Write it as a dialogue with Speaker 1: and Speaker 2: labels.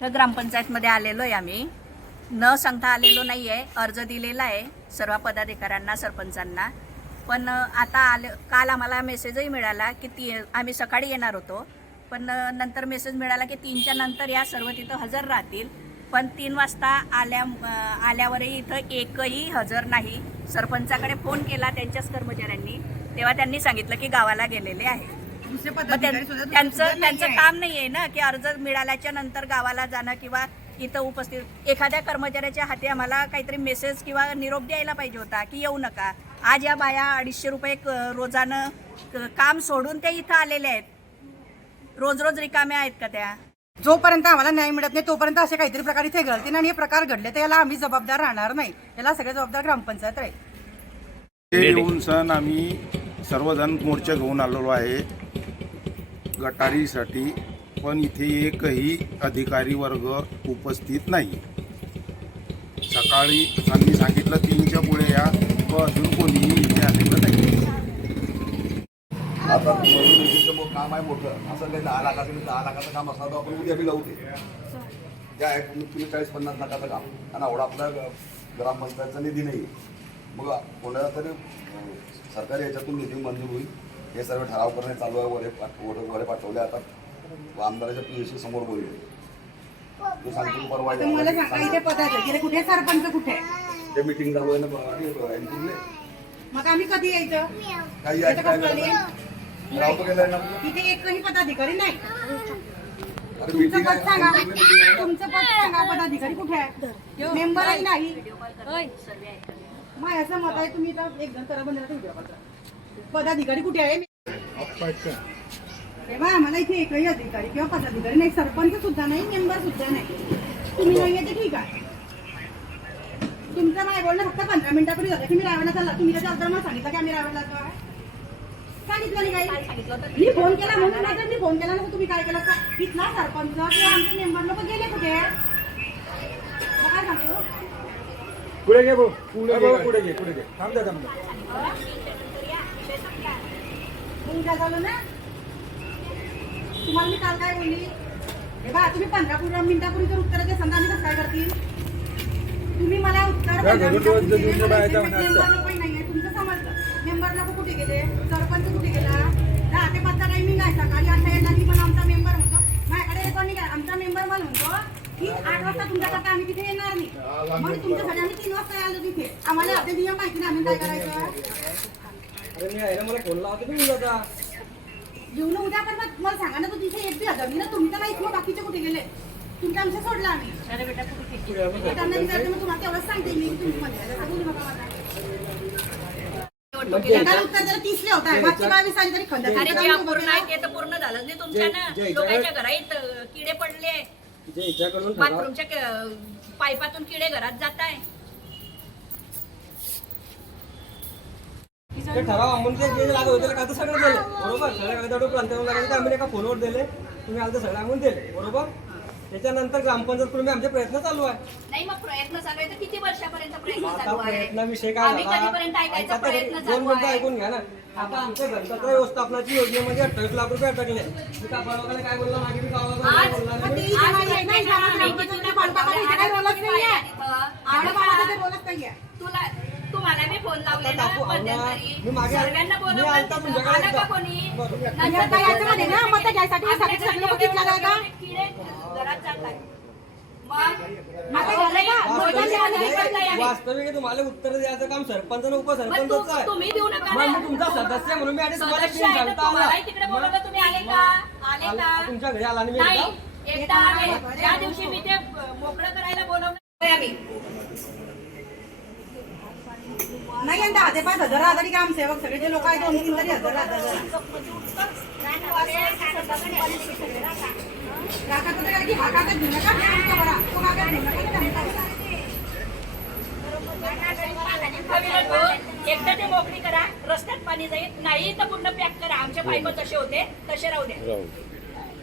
Speaker 1: तर ग्रामपंचायतमध्ये आलेलो आहे आम्ही. न सांगता आलेलो नाही आहे अर्ज दिलेला आहे सर्व पदाधिकाऱ्यांना सरपंचांना. पण आता आले काल आम्हाला मेसेजही मिळाला की ती आम्ही सकाळी येणार होतो. पण नंतर मेसेज मिळाला की तीनच्या नंतर या सर्व तिथं हजर राहतील. पण तीन वाजता आल्या आल्यावरही इथं एकही हजर नाही. सरपंचाकडे फोन केला त्यांच्याच कर्मचाऱ्यांनी. तेव्हा त्यांनी सांगितलं की गावाला गेलेले आहे. त्यांचं त्यांचं. काम नाहीये ना की अर्ज मिळाल्याच्या नंतर गावाला जाणं किंवा इथं उपस्थित एखाद्या कर्मचाऱ्याच्या हाती आम्हाला काहीतरी मेसेज किंवा निरोप द्यायला पाहिजे होता की येऊ नका. आज या बाया अडीचशे रुपये रोजानं काम सोडून ते इथं आलेले आहेत. रोज रोज रिकाम्या आहेत का त्या?
Speaker 2: जोपर्यंत आम्हाला न्याय मिळत नाही तोपर्यंत असे काहीतरी प्रकार इथे घडतील आणि हे प्रकार घडले तर याला आम्ही जबाबदार राहणार नाही. याला सगळे जबाबदार ग्रामपंचायत राहील
Speaker 3: ते येऊन सण आम्ही सर्वजण मोर्चा घेऊन आलेलो आहे. गटारीसाठी पण इथे एकही अधिकारी वर्ग उपस्थित नाही. सकाळी आम्ही सांगितलं तीनच्या पुढे या व अजून कोणीही इथे आलेलं नाही.
Speaker 4: आता काम आहे मोठं. असं काही दहा लाखाचं नाही, दहा लाखाचं काम असणार तर आपण उद्या बी लावू ते. त्या तुम्ही चाळीस पन्नास लाखाचं काम. आणि एवढा आपला ग- ग्रामपंचायतचा निधी नाही मग कोणाला तरी सरकारी याच्यातून निधी मंजूर होईल. हे सर्व ठराव करणे चालू आहे वरे पाठ- वरे पाठवले आता. आमदाराच्या पी एस समोर बोलले. तू सांगतो परवा
Speaker 2: आता मला सांगा इथे पदाधिकारी कुठे? सरपंच कुठे?
Speaker 4: ते मिटिंग चालू आहे ना
Speaker 2: मग आम्ही कधी यायचं?
Speaker 4: काही आहे
Speaker 2: एकही पदाधिकारी नाही.
Speaker 4: अरे
Speaker 2: तुमचं
Speaker 4: meeting
Speaker 2: पद
Speaker 4: आहे,
Speaker 2: सांगा.
Speaker 4: meeting आहे.
Speaker 2: तुमचं पद सांगा. पदाधिकारी कुठे आहे? मेंबरही नाही. असं मत आहे तुम्ही इथं एक जण करा बंद व्हिडिओ करा. पदाधिकारी कुठे आहे? तेव्हा आम्हाला इथे एकही अधिकारी किंवा पदाधिकारी नाही. सरपंच सुद्धा नाही मेंबर सुद्धा नाही. तुम्ही नाही ते ठीक आहे. तुमचं नाही बोलणं फक्त पंधरा मिनिटापूर्वी झालं की मी चालला. तुम्ही त्याच्या अगोदर मला सांगितलं की आम्ही रायवाडला जातो आहे सांगितलं नाही काही मी फोन केला म्हणून नाही तर मी फोन केला ना तुम्ही काय केलं? का इथला सरपंच किंवा आमचे मेंबर लोक गेले कुठे? मग काय
Speaker 5: पुढे घे भाऊ. पुढे घे. पुढे घे पुढे घे. थांब जा थांब.
Speaker 2: मग काय झालं ना? तुम्हाला मी काल काय बोलली? हे बा तुम्ही पंधरा पंधरा मिनिटापूर्वी जर उत्तर दे समजा आम्ही कसं काय करतील? तुम्ही मला उत्तर पंधरा मिनिटापूर्वी
Speaker 5: रोज
Speaker 2: दिले,
Speaker 5: जर
Speaker 2: मला
Speaker 5: बाहेर जाऊन
Speaker 2: मेंबर
Speaker 5: आता.
Speaker 2: लोकही नाहीये, तुमचं समजलं मेंबर लोक कुठे गेले? सरपंच कुठे गेला? दहा ते पाचचा टायमिंग आहे सकाळी आठला येणार की मला आमचा मेंबर म्हणतो माझ्याकडे रेकॉर्डिंग आहे आमचा मेंबर मला म्हणतो की आठ वाजता तुमच्याकरता आम्ही तिथे येणार नाही. म्हणून तुमच्यासाठी आम्ही तीन वाजता आलो तिथे. आम्हाला आपले नियम माहिती नाही आम्ही काय करायचं.
Speaker 5: ना
Speaker 2: येऊन उद्या पण मग मला सांगा ना तू तिथे एक बी हजर नाही ना तुम्ही तर नाहीच मग बाकीचे कुठे गेले. तुमच्या आमच्या सोडला आम्ही. त्यांना विचारते मग तुम्हाला तेवढंच सांगते मी तुम्ही सांगू नका मला.
Speaker 1: अरे जे अपूर्ण आहे ते तर पूर्ण झालं नाही तुमच्या ना लोकांच्या घरात किडे पडले. बाथरूमच्या क- पाईपातून किडे घरात जात आहे
Speaker 5: ते ठराव जे लागत होते सगळं दिले. बरोबर? सगळ्या ते आम्ही एका फोनवर दिले. तुम्ही आलं सगळं आम्ही दिले. बरोबर? त्याच्यानंतर ग्रामपंचायत करून आमचे प्रयत्न चालू आहे
Speaker 1: नाही मग प्रयत्न चालू आहे तर किती वर्षापर्यंत प्रयत्न
Speaker 5: आता
Speaker 1: चालू आहे
Speaker 5: प्रयत्नाविषयी काय
Speaker 1: आम्ही
Speaker 5: झाला
Speaker 1: कधीपर्यंत ऐकायचा
Speaker 5: ऐका तरी,
Speaker 1: प्रयत्न
Speaker 5: दोन
Speaker 1: चालू
Speaker 5: मिनिटं
Speaker 1: आहे
Speaker 5: ऐकून घ्या ना आता आमच्या व्यवस्थापनाची योजनेमध्ये अठ्ठावीस लाख रुपये अटकले मी का गावाकडे काय बोलला मागे मी गावाकडे काय बोलला
Speaker 2: मग
Speaker 5: नाही.
Speaker 2: ते इथे नाही आहे, नाही झालं, ग्रामपंचायतीने पाडपाकडे इथे काही बोलत नाहीये. आम्हाला पाडायचं ते बोलत नाहीये.
Speaker 1: तुला तुम्हाला मी फोन लावले ना
Speaker 5: आता काकू,
Speaker 1: मध्यंतरी
Speaker 5: मी मागे आले-
Speaker 1: सर्वांना
Speaker 5: मी
Speaker 1: बोलवलं
Speaker 5: आलता तुमच्याकडे
Speaker 1: आलं का
Speaker 5: एकदा.
Speaker 1: कोणी
Speaker 5: बरं.
Speaker 2: ना मतं घ्यायसाठी हे सगळे जातात का?
Speaker 1: किडे घरात जातात मग
Speaker 2: आता झालं का?
Speaker 1: मोठ्या शहरात करताय आम्ही.
Speaker 5: वास्तविक तुम्हाला उत्तर द्यायचं काम सरपंच आणि
Speaker 1: मग
Speaker 5: उपसरपंचच
Speaker 1: तू-
Speaker 5: आहे
Speaker 1: तुम्ही देऊ नका
Speaker 5: मग
Speaker 1: ना.
Speaker 5: मी तुमचा सदस्य म्हणून मी आधी तुम्हाला
Speaker 1: सदस्य आहे. तुम्हालाही तिकडे बोलवलं तुम्ही आले का आले का
Speaker 5: तुमच्या घरी आला आणि मी
Speaker 1: नाही?
Speaker 5: एकदा
Speaker 1: आले ज्या दिवशी मी ते मोकळं करायला बोलवलं आम्ही
Speaker 2: नाही आणि दहा ते पाच हजार आजारी ग्रामसेवक सगळे जे लोक आहेत दोन तीन तरी हजार हजार काकाचं तर काय की हा कागद घेऊ नका, आमचा बरा. तो कागद घेऊ नका, तो आमचा बरा.
Speaker 1: एकदा ते मोकळी करा रस्त्यात पाणी जाईल. नाही तर पूर्ण पॅक करा. आमचे पाईप तसे होते तसे राहू द्या.